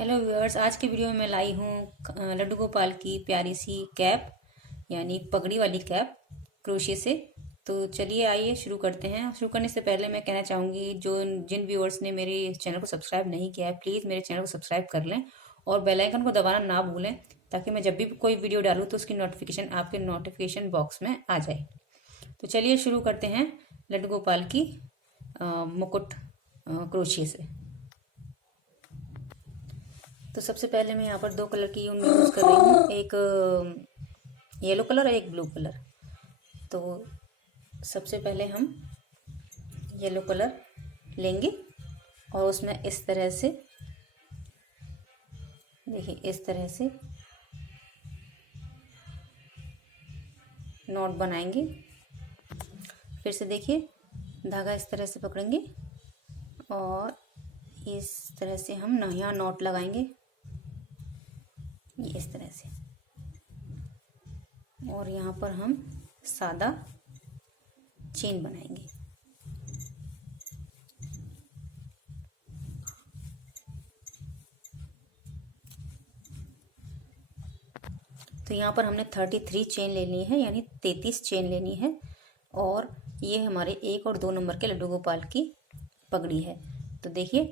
Hello viewers, आज की video में मैं लाई हूँ लड्डू गोपाल की प्यारी सी कैप यानी पगड़ी वाली कैप क्रोशे से। तो चलिए आइए शुरू करते हैं। शुरू करने से पहले मैं कहना चाहूँगी जो जिन व्यूअर्स ने मेरे चैनल को सब्सक्राइब नहीं किया है प्लीज़ मेरे चैनल को सब्सक्राइब कर लें और बेल आइकन को दबाना ना भूलें ताकि मैं जब भी कोई वीडियो डालूँ तो उसकी नोटिफिकेशन आपके नोटिफिकेशन बॉक्स में आ जाए। तो चलिए शुरू करते हैं लड्डू गोपाल की मुकुट क्रोशे से। तो सबसे पहले मैं यहाँ पर दो कलर की यून यूज़ कर रही हूँ, एक येलो कलर और एक ब्लू कलर। तो सबसे पहले हम येलो कलर लेंगे और उसमें इस तरह से देखिए, इस तरह से नॉट बनाएंगे। फिर से देखिए, धागा इस तरह से पकड़ेंगे और इस तरह से हम यहाँ नॉट लगाएंगे, ये इस तरह से। और यहाँ पर हम सादा चेन बनाएंगे। तो यहाँ पर हमने 33 चेन लेनी है यानी 33 चेन लेनी है। और ये हमारे 1 और 2 नंबर के लड्डू गोपाल की पगड़ी है। तो देखिए,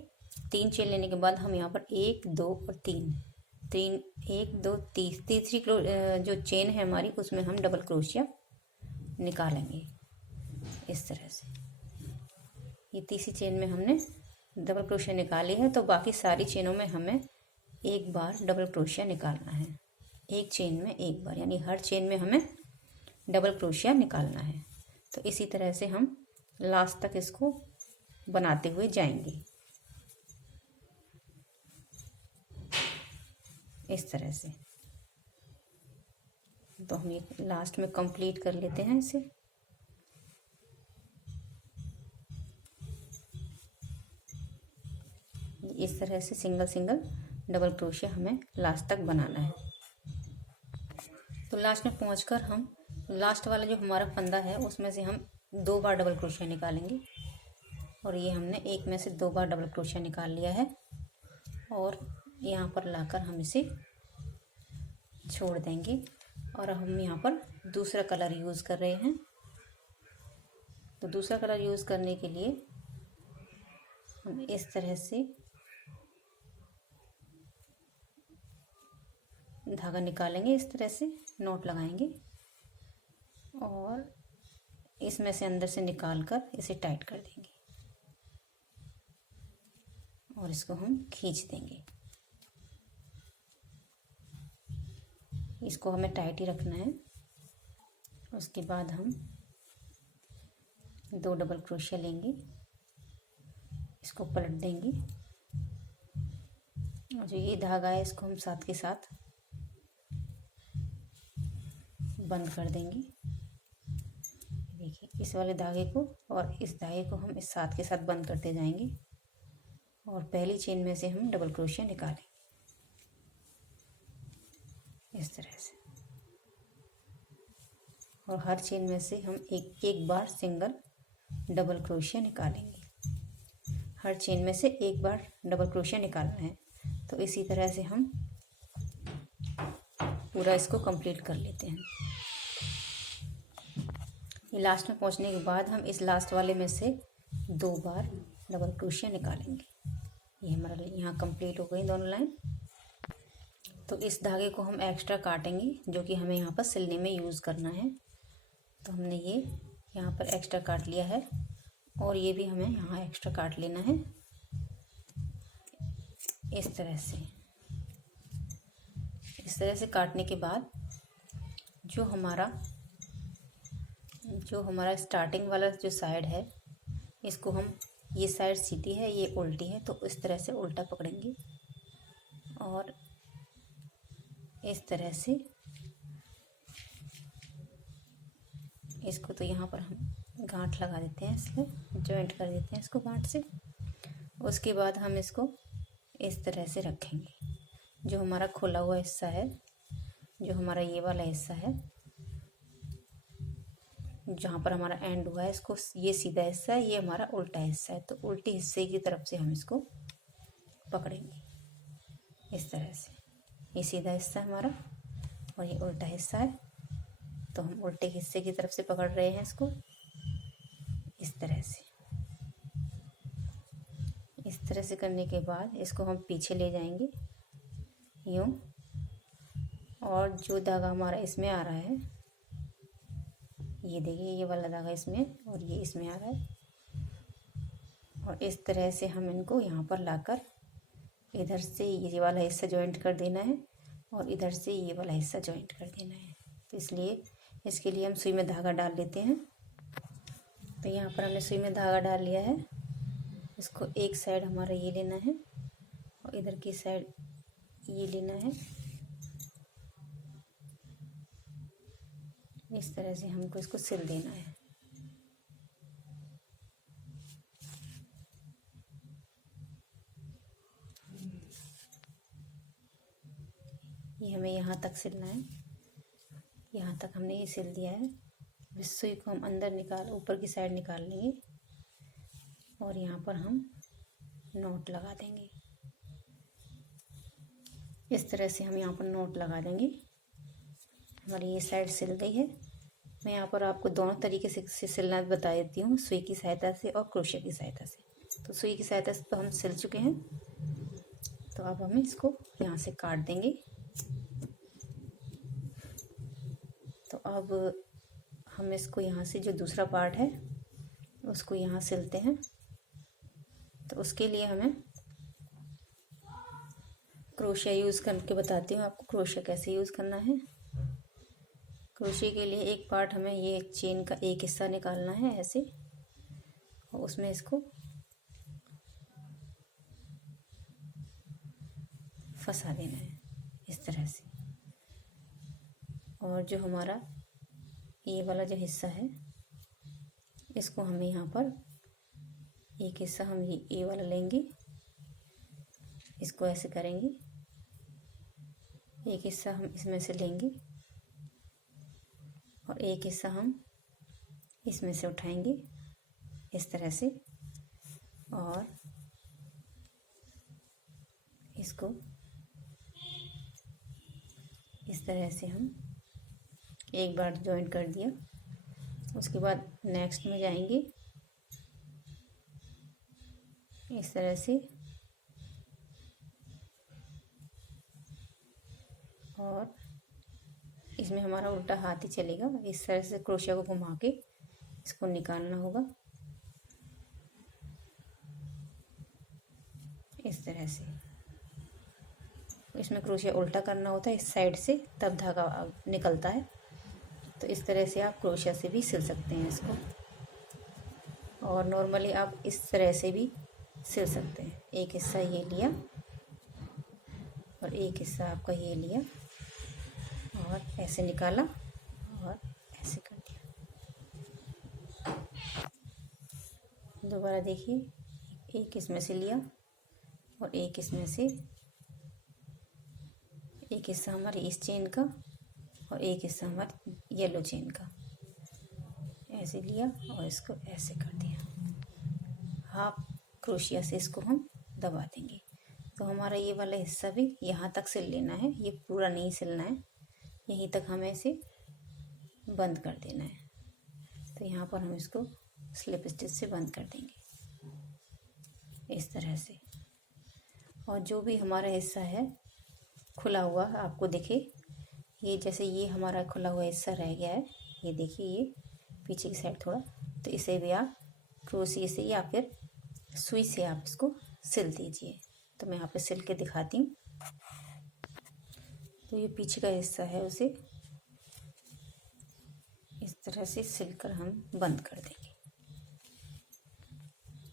3 चेन लेने के बाद हम यहाँ पर 1 2 और 3 1 2 तीसरी जो चेन है हमारी उसमें हम डबल क्रोशिया निकालेंगे इस तरह से। ये तीसरी चेन में हमने डबल क्रोशिया निकाली है, तो बाकी सारी चेनों में हमें एक बार डबल क्रोशिया निकालना है। एक चेन में एक बार, यानी हर चेन में हमें डबल क्रोशिया निकालना है। तो इसी तरह से हम लास्ट तक इसको बनाते हुए जाएंगे इस तरह से। तो हम ये लास्ट में कंप्लीट कर लेते हैं इसे। इस तरह से सिंगल सिंगल डबल क्रोशिया हमें लास्ट तक बनाना है। तो लास्ट में पहुंचकर हम लास्ट वाला जो हमारा फंदा है उसमें से हम 2 बार डबल क्रोशिया निकालेंगे। और ये हमने एक में से 2 बार डबल क्रोशिया निकाल लिया है और यहाँ पर लाकर हम इसे छोड़ देंगे। और हम यहाँ पर दूसरा कलर यूज़ कर रहे हैं। तो दूसरा कलर यूज़ करने के लिए हम इस तरह से धागा निकालेंगे, इस तरह से नॉट लगाएंगे और इसमें से अंदर से निकाल कर इसे टाइट कर देंगे और इसको हम खींच देंगे। इसको हमें टाइट ही रखना है। उसके बाद हम 2 डबल क्रोशिया लेंगे, इसको पलट देंगे और जो ये धागा है इसको हम साथ के साथ बंद कर देंगे। देखिए, इस वाले धागे को और इस धागे को हम इस साथ के साथ बंद करते जाएंगे और पहली चेन में से हम डबल क्रोशिया निकालेंगे इस तरह से। और हर चेन में से हम एक एक बार सिंगल डबल क्रोशिया निकालेंगे। हर चेन में से एक बार डबल क्रोशिया निकालना है। तो इसी तरह से हम पूरा इसको कंप्लीट कर लेते हैं। ये लास्ट में पहुंचने के बाद हम इस लास्ट वाले में से 2 बार डबल क्रोशिया निकालेंगे। ये हमारा यहाँ कंप्लीट हो गई दोनों लाइन। तो इस धागे को हम एक्स्ट्रा काटेंगे जो कि हमें यहाँ पर सिलने में यूज़ करना है। तो हमने ये यहाँ पर एक्स्ट्रा काट लिया है और ये भी हमें यहाँ एक्स्ट्रा काट लेना है इस तरह से। इस तरह से काटने के बाद जो हमारा स्टार्टिंग वाला जो साइड है इसको हम, ये साइड सीधी है ये उल्टी है, तो इस तरह से उल्टा पकड़ेंगे और इस तरह से इसको, तो यहाँ पर हम गांठ लगा देते हैं, इसमें जॉइंट कर देते हैं इसको गांठ से। उसके बाद हम इसको इस तरह से रखेंगे। जो हमारा खुला हुआ हिस्सा है, जो हमारा ये वाला हिस्सा है जहाँ पर हमारा एंड हुआ है, इसको, ये सीधा हिस्सा है, ये हमारा उल्टा हिस्सा है, तो उल्टे हिस्से की तरफ से हम इसको पकड़ेंगे इस तरह से। ये सीधा हिस्सा है हमारा और ये उल्टा हिस्सा है, तो हम उल्टे हिस्से की तरफ से पकड़ रहे हैं इसको इस तरह से। इस तरह से करने के बाद इसको हम पीछे ले जाएंगे यूँ, और जो धागा हमारा इसमें आ रहा है, ये देखिए ये वाला धागा इसमें और ये इसमें आ रहा है, और इस तरह से हम इनको यहाँ पर लाकर इधर से ये वाला हिस्सा जॉइंट कर देना है और इधर से ये वाला हिस्सा जॉइंट कर देना है। तो इसलिए इसके लिए हम सुई में धागा डाल लेते हैं। तो यहाँ पर हमने सुई में धागा डाल लिया है। इसको एक साइड हमारा ये लेना है और इधर की साइड ये लेना है। इस तरह से हमको इसको सिल देना है। ये हमें यहाँ तक सिलना है। यहाँ तक हमने ये सिल दिया है। इस सुई को हम अंदर निकाल, ऊपर की साइड निकाल लेंगे और यहाँ पर हम नॉट लगा देंगे। इस तरह से हम यहाँ पर नॉट लगा देंगे। हमारी ये साइड सिल गई है। मैं यहाँ पर आपको दोनों तरीके से सिलना बता देती हूँ, सुई की सहायता से और क्रोशिया की सहायता से। तो सुई की सहायता से तो हम सिल चुके हैं, तो अब हम इसको यहाँ से काट देंगे। तो अब हम इसको यहाँ से जो दूसरा पार्ट है उसको यहाँ सिलते हैं। तो उसके लिए हमें क्रोशिया यूज़ करके बताती हूँ आपको क्रोशिया कैसे यूज़ करना है। क्रोशिया के लिए एक पार्ट हमें ये एक चेन का एक हिस्सा निकालना है ऐसे, और उसमें इसको फंसा देना है इस तरह से। और जो हमारा ये वाला जो हिस्सा है इसको हमें यहाँ पर एक हिस्सा हम ये वाला लेंगे, इसको ऐसे करेंगे, एक हिस्सा हम इसमें से लेंगे और एक हिस्सा हम इसमें से उठाएंगे इस तरह से, और इसको इस तरह से हम एक बार जॉइंट कर दिया। उसके बाद नेक्स्ट में जाएंगे इस तरह से, और इसमें हमारा उल्टा हाथ ही चलेगा। इस तरह से क्रोशिया को घुमा के इसको निकालना होगा इस तरह से। इसमें क्रोशिया उल्टा करना होता है इस साइड से, तब धागा निकलता है। तो इस तरह से आप क्रोशिया से भी सिल सकते हैं इसको, और नॉर्मली आप इस तरह से भी सिल सकते हैं। एक हिस्सा ये लिया और एक हिस्सा आपका ये लिया और ऐसे निकाला और ऐसे कर दिया। दोबारा देखिए, एक इसमें से लिया और एक इसमें से, एक हिस्सा हमारी इस चेन का और एक हिस्सा हमारी येलो चेन का, ऐसे लिया और इसको ऐसे कर दिया। हाफ क्रोशिया से इसको हम दबा देंगे। तो हमारा ये वाला हिस्सा भी यहाँ तक सिल लेना है, ये पूरा नहीं सिलना है, यहीं तक हमें इसे बंद कर देना है। तो यहाँ पर हम इसको स्लिप स्टिच से बंद कर देंगे इस तरह से। और जो भी हमारा हिस्सा है खुला हुआ आपको दिखे, ये जैसे ये हमारा खुला हुआ हिस्सा रह गया है, ये देखिए ये पीछे की साइड थोड़ा, तो इसे भी आप क्रोशिया से या फिर सुई से आप इसको सिल दीजिए। तो मैं यहाँ पे सिल के दिखाती हूँ। तो ये पीछे का हिस्सा है, उसे इस तरह से सिलकर हम बंद कर देंगे।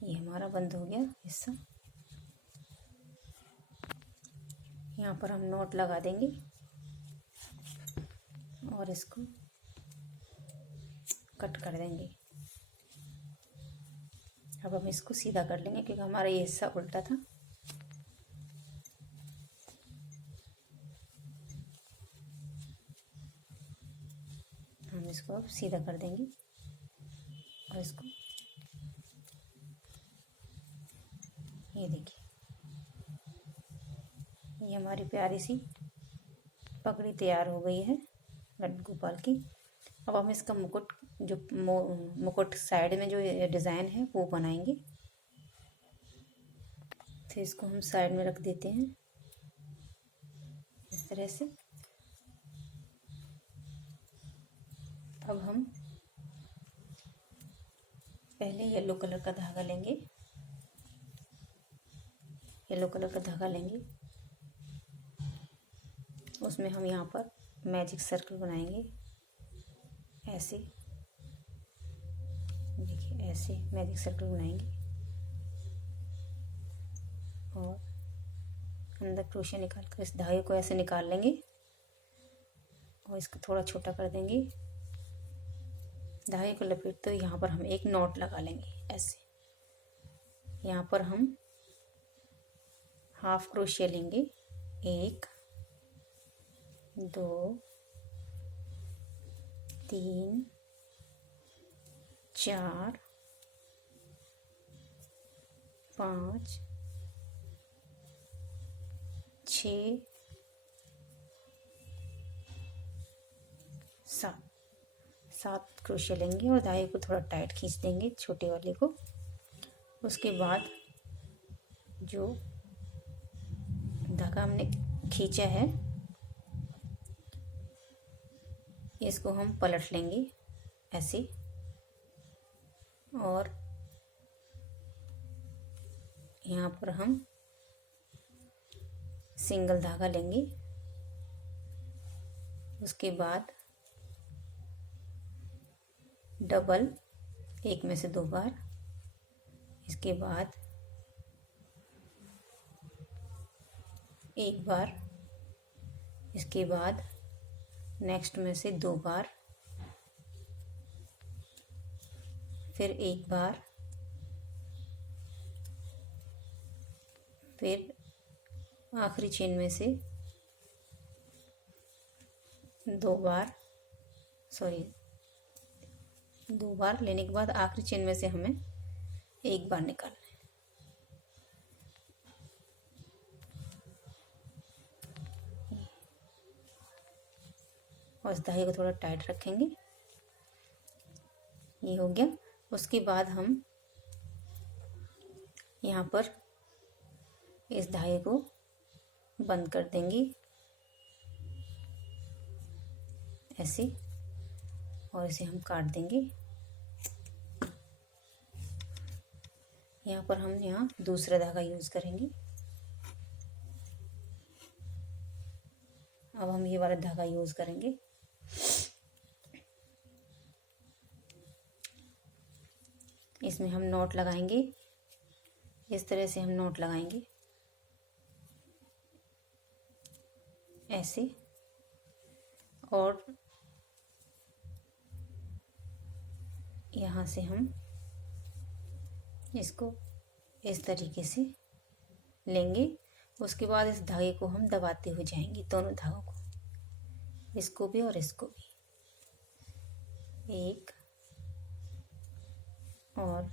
ये हमारा बंद हो गया हिस्सा। यहाँ पर हम नॉट लगा देंगे और इसको कट कर देंगे। अब हम इसको सीधा कर लेंगे क्योंकि हमारा ये हिस्सा उल्टा था। हम इसको अब सीधा कर देंगे और इसको ये देखिए, ये हमारी प्यारी सी पगड़ी तैयार हो गई है लड्डू गोपाल की। अब हम इसका मुकुट, जो मुकुट साइड में जो डिज़ाइन है वो बनाएंगे। तो इसको हम साइड में रख देते हैं इस तरह से। अब हम पहले येलो कलर का धागा लेंगे, येलो कलर का धागा लेंगे, उसमें हम यहाँ पर मैजिक सर्कल बनाएंगे ऐसे। देखिए ऐसे मैजिक सर्कल बनाएंगे और अंदर क्रोशिया निकाल कर इस धागे को ऐसे निकाल लेंगे और इसको थोड़ा छोटा कर देंगे। धागे को लपेटते हुए यहाँ पर हम एक नॉट लगा लेंगे ऐसे। यहाँ पर हम हाफ क्रोशिया लेंगे, 1 2 3 4 5 6 7 क्रोशिया लेंगे और धागे को थोड़ा टाइट खींच देंगे, छोटे वाले को। उसके बाद जो धागा हमने खींचा है इसको हम पलट लेंगे ऐसे और यहाँ पर हम सिंगल धागा लेंगे। उसके बाद डबल, एक में से 2 बार। इसके बाद 1 बार। इसके बाद नेक्स्ट में से 2 बार, फिर 1 बार, फिर आखिरी चेन में से 2 बार, 2 बार लेने के बाद आखिरी चेन में से हमें 1 बार निकालना है। और इस धागे को थोड़ा टाइट रखेंगे। ये हो गया। उसके बाद हम यहाँ पर इस धागे को बंद कर देंगे ऐसे और इसे हम काट देंगे। यहाँ पर हम दूसरा धागा यूज़ करेंगे। अब हम ये वाला धागा यूज़ करेंगे। इसमें हम नॉट लगाएंगे, इस तरह से हम नॉट लगाएंगे ऐसे और यहाँ से हम इसको इस तरीके से लेंगे। उसके बाद इस धागे को हम दबाते हुए जाएंगे, दोनों धागों को, इसको भी और इसको भी। एक और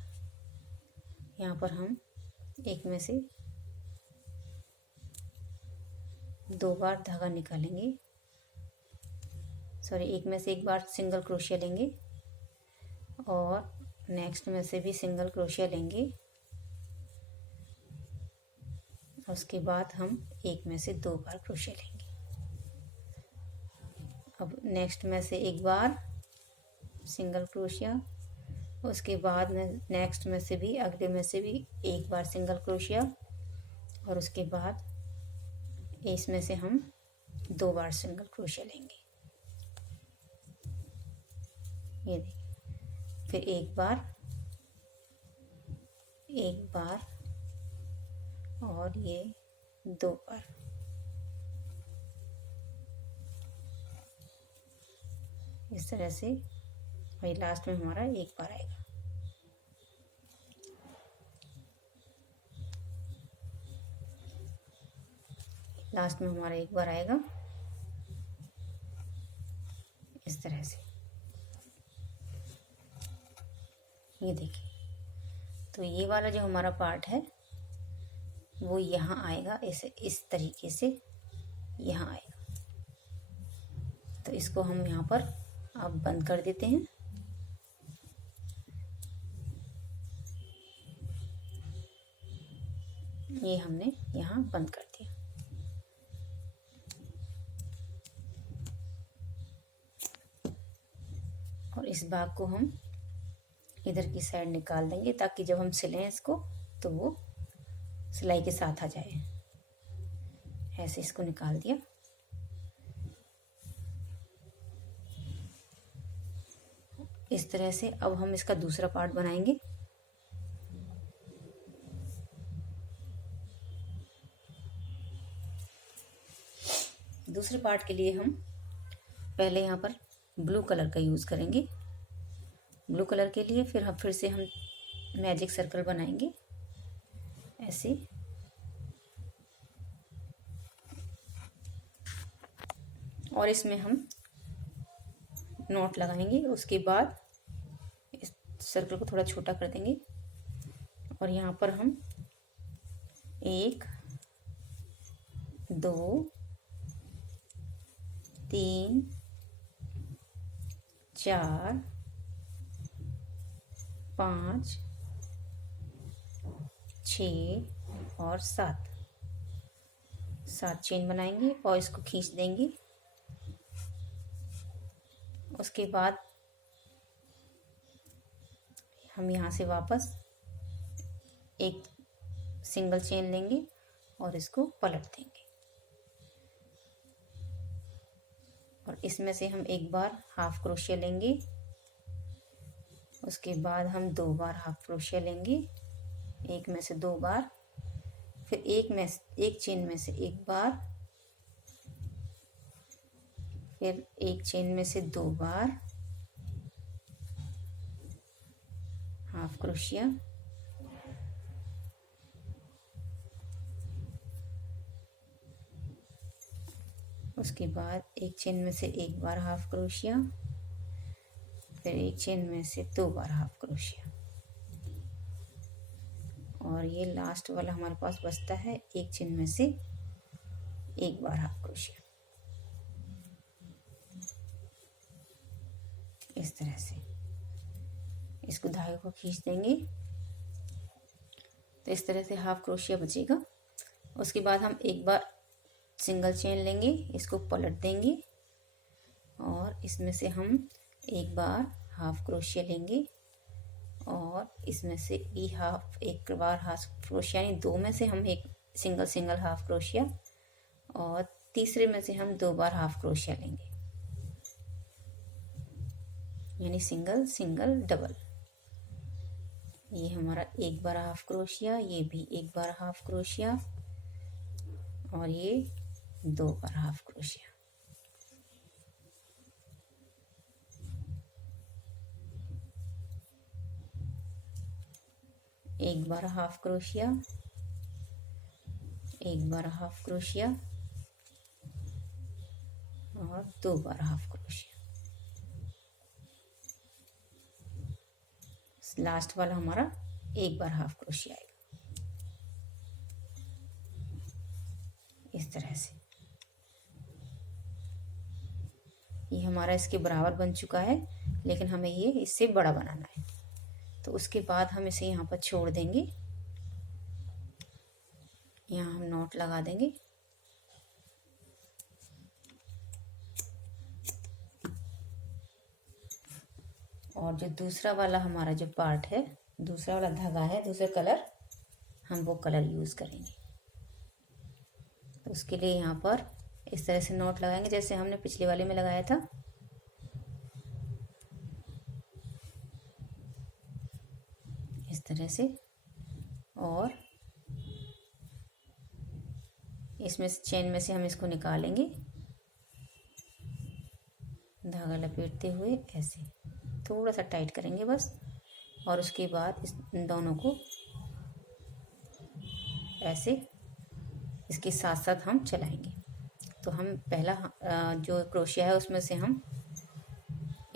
यहाँ पर हम एक में से 2 बार धागा निकालेंगे, एक में से 1 बार सिंगल क्रोशिया लेंगे और नेक्स्ट में से भी सिंगल क्रोशिया लेंगे। उसके बाद हम एक में से 2 बार क्रोशिया लेंगे। अब नेक्स्ट में से 1 बार सिंगल क्रोशिया, उसके बाद में नेक्स्ट में से भी, अगले में से भी 1 बार सिंगल क्रोशिया और उसके बाद इसमें से हम 2 बार सिंगल क्रोशिया लेंगे। ये देखिए, फिर 1 बार, 1 बार और ये 2 बार। इस तरह से वही लास्ट में हमारा 1 बार आएगा। लास्ट में हमारा 1 बार आएगा इस तरह से। ये देखिए, तो ये वाला जो हमारा पार्ट है वो यहाँ आएगा इस तरीके से। यहाँ आएगा। तो इसको हम यहाँ पर अब बंद कर देते हैं। ये हमने यहाँ बंद कर दिया। और इस भाग को हम इधर की साइड निकाल देंगे ताकि जब हम सिलें इसको तो वो सिलाई के साथ आ जाए। ऐसे इसको निकाल दिया। इस तरह से अब हम इसका दूसरा पार्ट बनाएंगे। दूसरे पार्ट के लिए हम पहले यहाँ पर ब्लू कलर का यूज़ करेंगे। ब्लू कलर के लिए फिर से हम मैजिक सर्कल बनाएंगे ऐसे। और इसमें हम नॉट लगाएंगे। उसके बाद इस सर्कल को थोड़ा छोटा कर देंगे और यहाँ पर हम 1 2 3 4 5 6 और 7 चेन बनाएंगे और इसको खींच देंगे। उसके बाद हम यहाँ से वापस एक सिंगल चेन लेंगे और इसको पलट देंगे। और इसमें से हम एक बार हाफ क्रोशिया लेंगे। उसके बाद हम 2 बार हाफ क्रोशिया लेंगे, एक में से 2 बार, फिर एक चेन में से एक बार, फिर एक चेन में से 2 बार हाफ क्रोशिया, उसके बाद एक चेन में से एक बार हाफ क्रोशिया, फिर एक चेन में से 2 बार हाफ क्रोशिया। और ये लास्ट वाला हमारे पास बचता है एक चेन में से एक बार हाफ क्रोशिया। इस तरह से इसको धागे को खींच देंगे तो इस तरह से हाफ क्रोशिया बचेगा। उसके बाद हम एक बार सिंगल चेन लेंगे, इसको पलट देंगे और इसमें से हम एक बार हाफ क्रोशिया लेंगे और इसमें से एक बार हाफ क्रोशिया, यानी 2 में से हम एक सिंगल हाफ क्रोशिया और तीसरे में से हम 2 बार हाफ क्रोशिया लेंगे, यानी सिंगल डबल। ये हमारा एक बार हाफ क्रोशिया, ये भी एक बार हाफ क्रोशिया और ये 2 बार हाफ क्रोशिया। एक बार हाफ क्रोशिया, एक बार हाफ क्रोशिया और 2 बार हाफ क्रोशिया। लास्ट वाला हमारा एक बार हाफ क्रोशिया आएगा। इस तरह से ये हमारा इसके बराबर बन चुका है, लेकिन हमें ये इससे बड़ा बनाना है। तो उसके बाद हम इसे यहाँ पर छोड़ देंगे। यहाँ हम नॉट लगा देंगे और जो दूसरा वाला हमारा जो पार्ट है, दूसरा वाला धागा है, दूसरा कलर, हम वो कलर यूज़ करेंगे। तो उसके लिए यहाँ पर इस तरह से नॉट लगाएंगे जैसे हमने पिछले वाले में लगाया था। इस तरह से, और इसमें से चेन में से हम इसको निकालेंगे धागा लपेटते हुए, ऐसे थोड़ा सा टाइट करेंगे बस। और उसके बाद इस दोनों को ऐसे इसके साथ साथ हम चलाएंगे। तो हम पहला जो क्रोशिया है उसमें से हम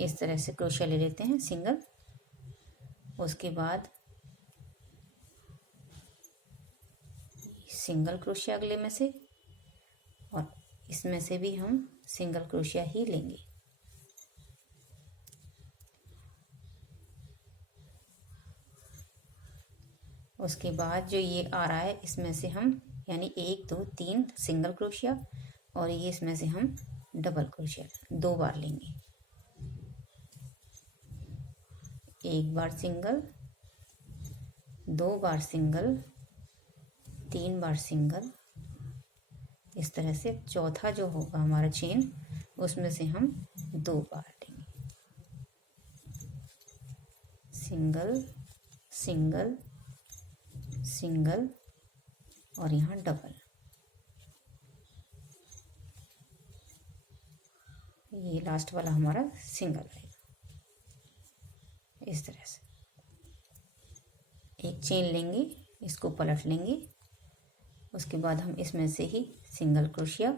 इस तरह से क्रोशिया ले लेते हैं सिंगल। उसके बाद सिंगल क्रोशिया अगले में से और इसमें से भी हम सिंगल क्रोशिया ही लेंगे। उसके बाद जो ये आ रहा है इसमें से हम यानी 1 2 3 सिंगल क्रोशिया और ये इसमें से हम डबल क्रोशिया 2 बार लेंगे। 1 बार सिंगल, 2 बार सिंगल, 3 बार सिंगल। इस तरह से चौथा जो होगा हमारा चेन उसमें से हम 2 बार लेंगे। सिंगल सिंगल सिंगल और यहाँ डबल। ये लास्ट वाला हमारा सिंगल रहेगा। इस तरह से एक चेन लेंगे, इसको पलट लेंगे। उसके बाद हम इसमें से ही सिंगल क्रोशिया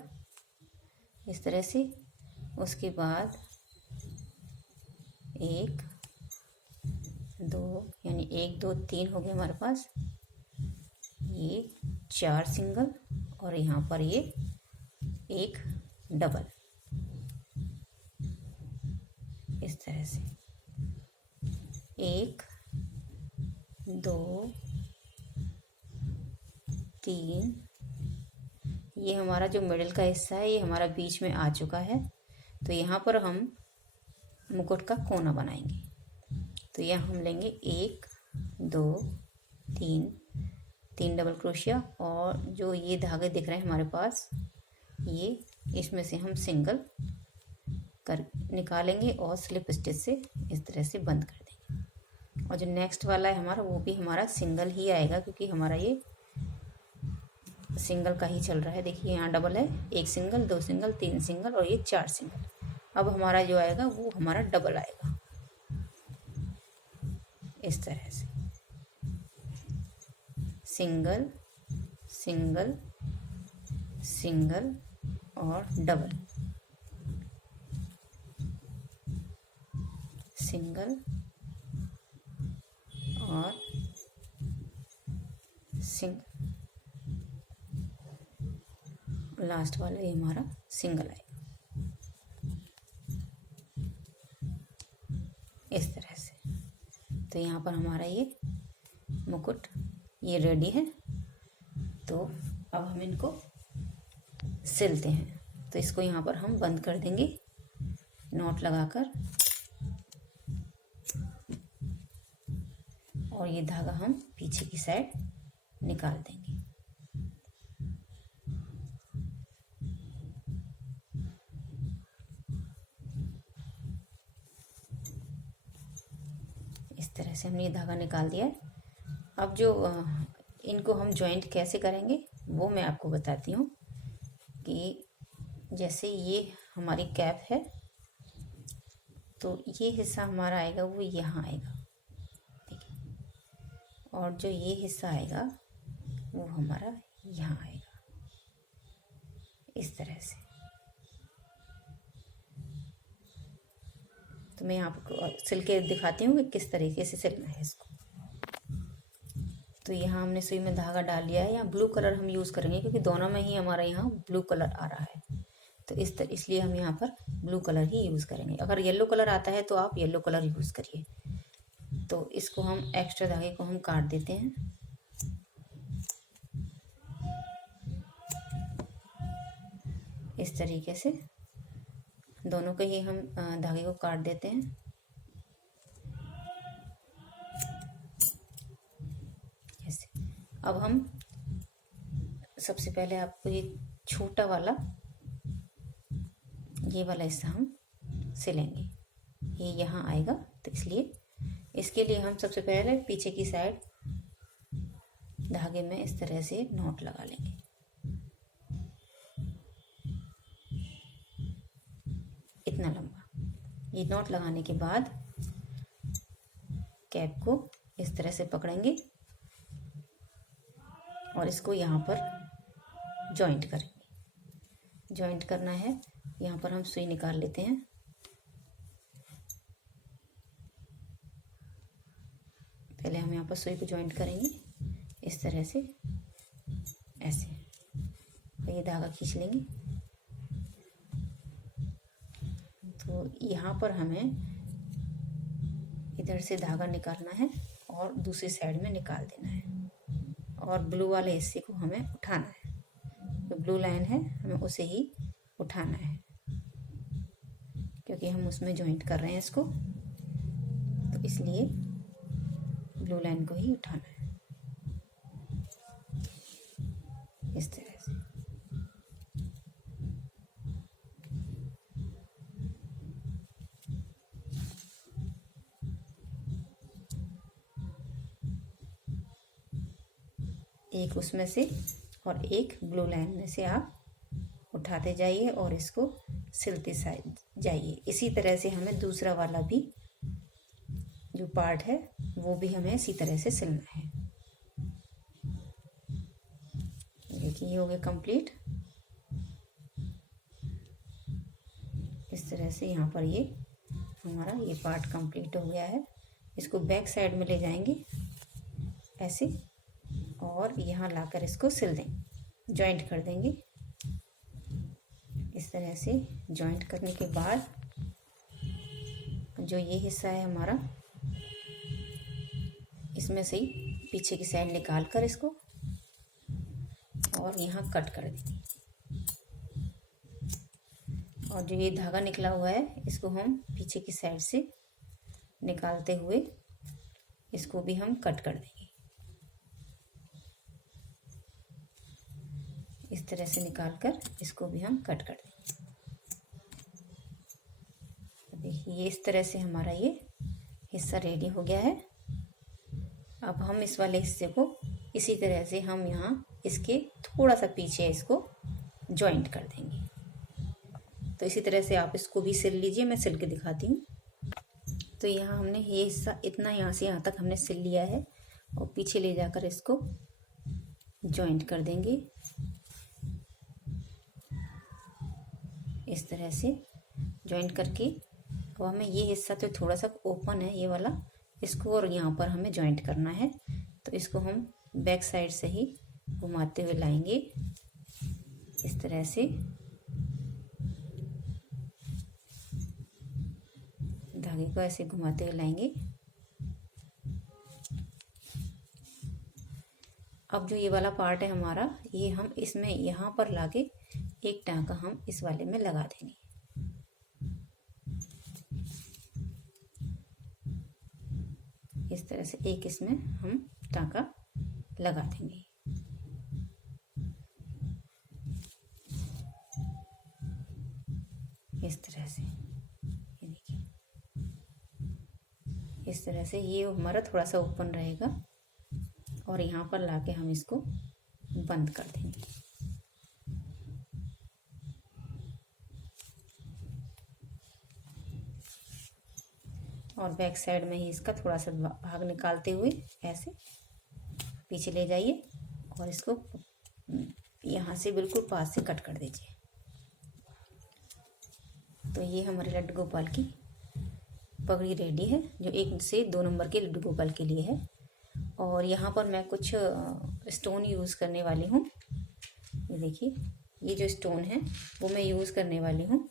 इस तरह से। उसके बाद 1 2 यानी 1 2 3 हो गए हमारे पास। ये 4 सिंगल और यहाँ पर ये 1 डबल। इस तरह से 1 2 3। ये हमारा जो मिडिल का हिस्सा है ये हमारा बीच में आ चुका है। तो यहाँ पर हम मुकुट का कोना बनाएंगे। तो यहाँ हम लेंगे 1 2 3 डबल क्रोशिया और जो ये धागे दिख रहे हैं हमारे पास ये इसमें से हम सिंगल कर निकालेंगे और स्लिप स्टिच से इस तरह से बंद कर देंगे। और जो नेक्स्ट वाला है हमारा वो भी हमारा सिंगल ही आएगा क्योंकि हमारा ये सिंगल का ही चल रहा है। देखिए यहाँ डबल है, 1 सिंगल 2 सिंगल 3 सिंगल और ये 4 सिंगल। अब हमारा जो आएगा वो हमारा डबल आएगा इस तरह से। सिंगल सिंगल सिंगल और डबल, सिंगल और सिंगल। लास्ट वाला ये हमारा सिंगल आएगा इस तरह से। तो यहाँ पर हमारा ये मुकुट ये रेडी है। तो अब हम इनको सिलते हैं। तो इसको यहाँ पर हम बंद कर देंगे नॉट लगाकर और ये धागा हम पीछे की साइड निकाल देंगे। इस तरह से हमने ये धागा निकाल दिया है। अब जो इनको हम जॉइंट कैसे करेंगे वो मैं आपको बताती हूँ कि जैसे ये हमारी कैप है तो ये हिस्सा हमारा आएगा वो यहाँ आएगा, ठीक है। और जो ये हिस्सा आएगा वो हमारा यहाँ आएगा इस तरह से। तो मैं आपको सिल के दिखाती हूँ कि किस तरीके से सिलना है इसको। तो यहाँ हमने सुई में धागा डाल लिया है। यहाँ ब्लू कलर हम यूज़ करेंगे क्योंकि दोनों में ही हमारा यहाँ ब्लू कलर आ रहा है। तो इसलिए हम यहाँ पर ब्लू कलर ही यूज़ करेंगे। अगर येलो कलर आता है तो आप येलो कलर यूज़ करिए। तो इसको हम एक्स्ट्रा धागे को हम काट देते हैं। इस तरीके से दोनों के ही हम धागे को काट देते हैं। ऐसे अब हम सबसे पहले आपको ये छोटा वाला ये वाला हिस्सा हम सिलेंगे। ये यहाँ आएगा तो इसलिए इसके लिए हम सबसे पहले पीछे की साइड धागे में इस तरह से नॉट लगा लेंगे। इतना लंबा ये नॉट लगाने के बाद कैप को इस तरह से पकड़ेंगे और इसको यहाँ पर जॉइंट करेंगे। जॉइंट करना है, यहाँ पर हम सुई निकाल लेते हैं। पहले हम यहाँ पर सुई को जॉइंट करेंगे इस तरह से, ऐसे। और ये धागा खींच लेंगे तो यहाँ पर हमें इधर से धागा निकालना है और दूसरी साइड में निकाल देना है और ब्लू वाले हिस्से को हमें उठाना है। जो ब्लू लाइन है हमें उसे ही उठाना है, क्योंकि हम उसमें जॉइंट कर रहे हैं इसको, तो इसलिए ब्लू लाइन को ही उठाना है इस तरह से। एक उसमें से और एक ब्लू लाइन में से आप उठाते जाइए और इसको सिलते जाइए। इसी तरह से हमें दूसरा वाला भी जो पार्ट है वो भी हमें इसी तरह से सिलना है। देखिए ये हो गया कंप्लीट। इस तरह से यहाँ पर ये हमारा ये पार्ट कंप्लीट हो गया है। इसको बैक साइड में ले जाएंगे ऐसे और यहाँ लाकर इसको सिल देंगे, जॉइंट कर देंगे। इस तरह से जॉइंट करने के बाद जो ये हिस्सा है हमारा, इसमें से ही पीछे की साइड निकाल कर इसको और यहाँ कट कर देंगे। और जो ये धागा निकला हुआ है इसको हम पीछे की साइड से निकालते हुए इसको भी हम कट कर देंगे। इस तरह से निकालकर इसको भी हम कट कर देंगे। देखिए इस तरह से हमारा ये हिस्सा रेडी हो गया है। अब हम इस वाले हिस्से को इसी तरह से हम यहाँ इसके थोड़ा सा पीछे इसको जॉइंट कर देंगे। तो इसी तरह से आप इसको भी सिल लीजिए, मैं सिल के दिखाती हूँ। तो यहाँ हमने ये हिस्सा इतना यहाँ से यहाँ तक हमने सिल लिया है और पीछे ले जाकर इसको जॉइंट कर देंगे। इस तरह से जॉइंट करके अब हमें ये हिस्सा तो थोड़ा सा ओपन है ये वाला, इसको और यहाँ पर हमें जॉइंट करना है। तो इसको हम बैक साइड से ही घुमाते हुए लाएंगे इस तरह से। धागे को ऐसे घुमाते हुए लाएंगे। अब जो ये वाला पार्ट है हमारा, ये हम इसमें यहाँ पर लाके एक टाँका हम इस वाले में लगा देंगे। इस तरह से एक इसमें हम टाँका लगा देंगे। इस तरह से ये देखिए, इस तरह से ये हमारा थोड़ा सा ओपन रहेगा और यहाँ पर लाके हम इसको बंद कर देंगे। और बैक साइड में ही इसका थोड़ा सा भाग निकालते हुए ऐसे पीछे ले जाइए और इसको यहाँ से बिल्कुल पास से कट कर दीजिए। तो ये हमारे लड्डू गोपाल की पगड़ी रेडी है, जो 1 से 2 नंबर के लड्डू गोपाल के लिए है। और यहाँ पर मैं कुछ स्टोन यूज़ करने वाली हूँ। ये देखिए, ये जो स्टोन है वो मैं यूज़ करने वाली हूँ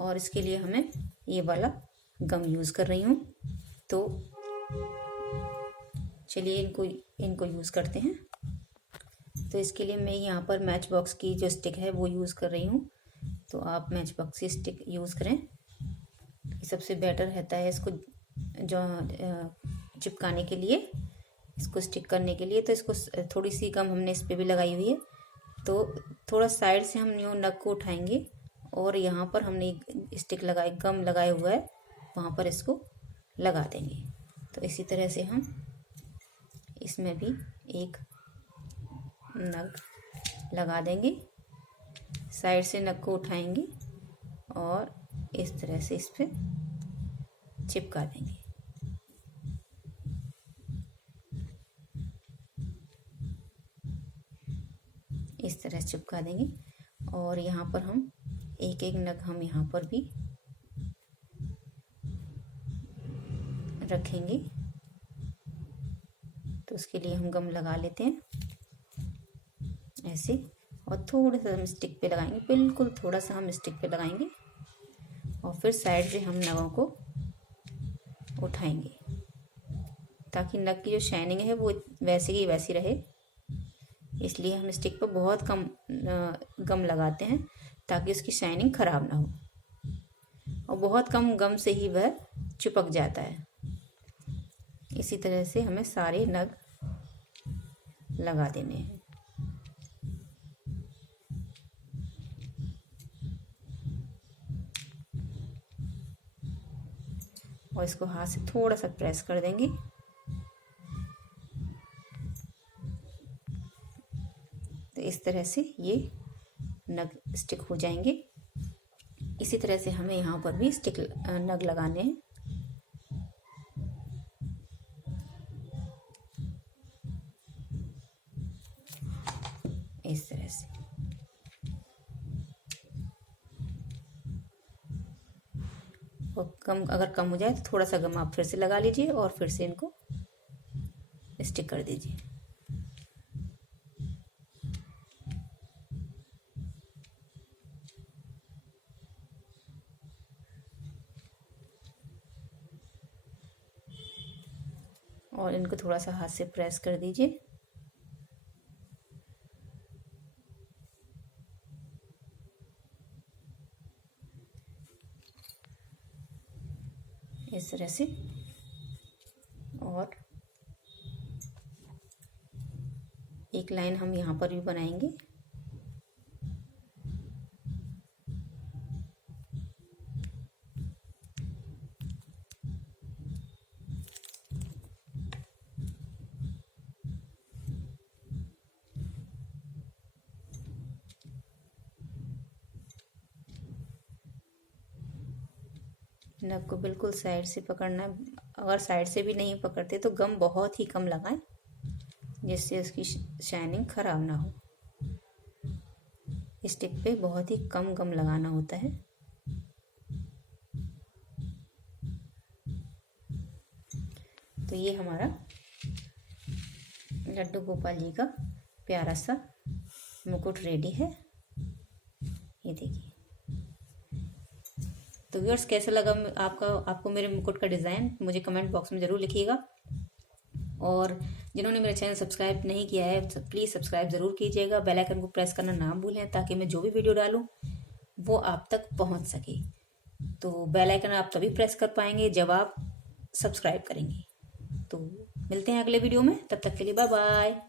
और इसके लिए हमें ये वाला गम यूज़ कर रही हूँ। तो चलिए इनको यूज़ करते हैं। तो इसके लिए मैं यहाँ पर मैच बॉक्स की जो स्टिक है वो यूज़ कर रही हूँ। तो आप मैच बॉक्स की स्टिक यूज़ करें, ये सबसे बेटर रहता है इसको जो चिपकाने के लिए, इसको स्टिक करने के लिए। तो इसको थोड़ी सी गम हमने इस पर भी लगाई हुई है। तो थोड़ा साइड से हम यूँ नग को उठाएंगे और यहाँ पर हमने स्टिक लगाई, गम लगाया हुआ है, वहाँ पर इसको लगा देंगे। तो इसी तरह से हम इसमें भी एक नग लगा देंगे। साइड से नग को उठाएंगे और इस तरह से इस पे चिपका देंगे। इस तरह से चिपका देंगे और यहाँ पर हम एक एक नग हम यहाँ पर भी रखेंगे। तो उसके लिए हम गम लगा लेते हैं ऐसे और थोड़ा सा हम स्टिक पे लगाएंगे, बिल्कुल थोड़ा सा हम स्टिक पे लगाएंगे और फिर साइड से हम नगों को उठाएंगे ताकि नग की जो शाइनिंग है वो वैसे की वैसी रहे। इसलिए हम स्टिक पर बहुत कम गम लगाते हैं ताकि उसकी शाइनिंग खराब ना हो, और बहुत कम गम से ही वह चिपक जाता है। इसी तरह से हमें सारे नग लगा देने हैं। और इसको हाथ से थोड़ा सा प्रेस कर देंगे। तो इस तरह से ये नग स्टिक हो जाएंगे। इसी तरह से हमें यहाँ पर भी स्टिक नग लगाने हैं। इस तरह से और अगर कम हो जाए तो थोड़ा सा गम आप फिर से लगा लीजिए और फिर से इनको स्टिक कर दीजिए। और इनको थोड़ा सा हाथ से प्रेस कर दीजिए। इस तरह से। और एक लाइन हम यहाँ पर भी बनाएंगे। नग को बिल्कुल साइड से पकड़ना है। अगर साइड से भी नहीं पकड़ते तो गम बहुत ही कम लगाएं जिससे उसकी शाइनिंग खराब ना हो। स्टिक पे बहुत ही कम गम लगाना होता है। तो ये हमारा लड्डू गोपाल जी का प्यारा सा मुकुट रेडी है। ये देखिए। तो व्यूअर्स, कैसा लगा आपको मेरे मुकुट का डिज़ाइन, मुझे कमेंट बॉक्स में ज़रूर लिखिएगा। और जिन्होंने मेरा चैनल सब्सक्राइब नहीं किया है प्लीज़ सब्सक्राइब ज़रूर कीजिएगा। बेल आइकन को प्रेस करना ना भूलें ताकि मैं जो भी वीडियो डालूं वो आप तक पहुंच सके। तो बेल आइकन आप तभी प्रेस कर पाएंगे जब आप सब्सक्राइब करेंगे। तो मिलते हैं अगले वीडियो में, तब तक के लिए बाय बाय।